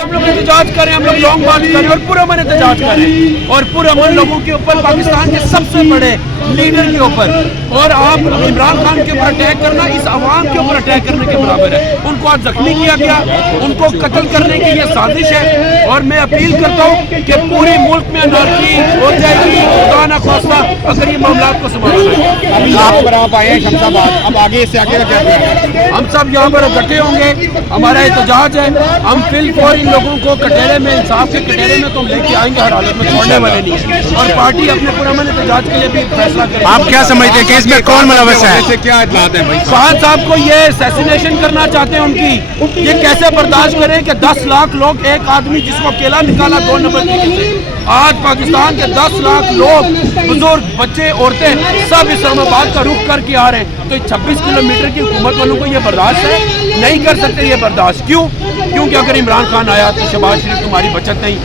हम लोग एहतजाज करें, हम लोग लॉन्ग मार्च करें और पुरअमन एहतजाज करें और पुरअमन लोगों के ऊपर, पाकिस्तान के सबसे बड़े लीडर के ऊपर, और आप इमरान खान के ऊपर अटैक करना इस अवाम के ऊपर अटैक करने के बराबर है। उनको आज जख्मी किया गया, उनको कत्ल करने की ये साजिश है और मैं अपील करता हूँ कि पूरे मुल्क में अनारकी हो जाएगी खुदा ना खास्ता अगर ये मामला को संभाला जाए। आप आए हैं शमशाबाद, अब आगे इससे आगे का क्या प्लान है? हम सब यहाँ पर इकट्ठे होंगे, हमारा एहतजाज है, हम फिलफौर इन लोगों को कटहरे में, इंसाफ के कटहरे में तो लेके आएंगे, हर हालत में छोड़ने वाले नहीं है और पार्टी अपने पुरअमन एहतजाज के लिए भी फैसला करेगी। आप क्या समझते हैं कि इसमें कौन मुलव्वस है? इससे क्या इत्तलात है भाई? फहद साहब को ये असैसिनेशन करना चाहते हैं उनकी, ये कैसे बर्दाश्त करें कि 10 लाख लोग, एक आदमी जिसको अकेला निकाला 2 नंबर से, आज पाकिस्तान के 10 लाख लोग, बुजुर्ग, बच्चे, औरतें सब इस्लामाबाद का रुख करके आ रहे हैं। तो 26 किलोमीटर की हुकूमत वालों को ये बर्दाश्त है, नहीं कर सकते ये बर्दाश्त। क्यों? क्योंकि अगर इमरान खान आया तो शहबाज शरीफ तुम्हारी बचत नहीं,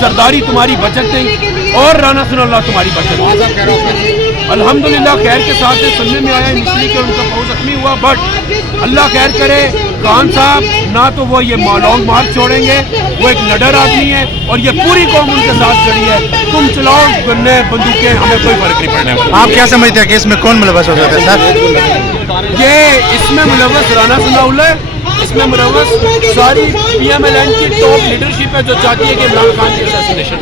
जरदारी तुम्हारी बचत नहीं और राना सनाउल्लाह तुम्हारी बचत नहीं। अल्हम्दुलिल्लाह खैर के साथ सुनने में आया इनिशियली कि उनका बहुत जख्मी हुआ, बट अल्लाह खैर करे, खान साहब ना तो वो ये लॉन्ग मार्च छोड़ेंगे, वो एक निडर आदमी है और ये पूरी कौम उनके साथ खड़ी है। तुम चलाओ गन्ने बंदूकें, हमें कोई फर्क नहीं पड़ने वाला। आप क्या समझते हैं कि इसमें कौन मुलव्वस हो सकता है सर? ये इसमें मुलव्वस राना सनाउल्लाह है, इसमें मुलव्वस सारी PMLN की टॉप लीडरशिप है जो चाहती है कि इमरान खान की असैसिनेशन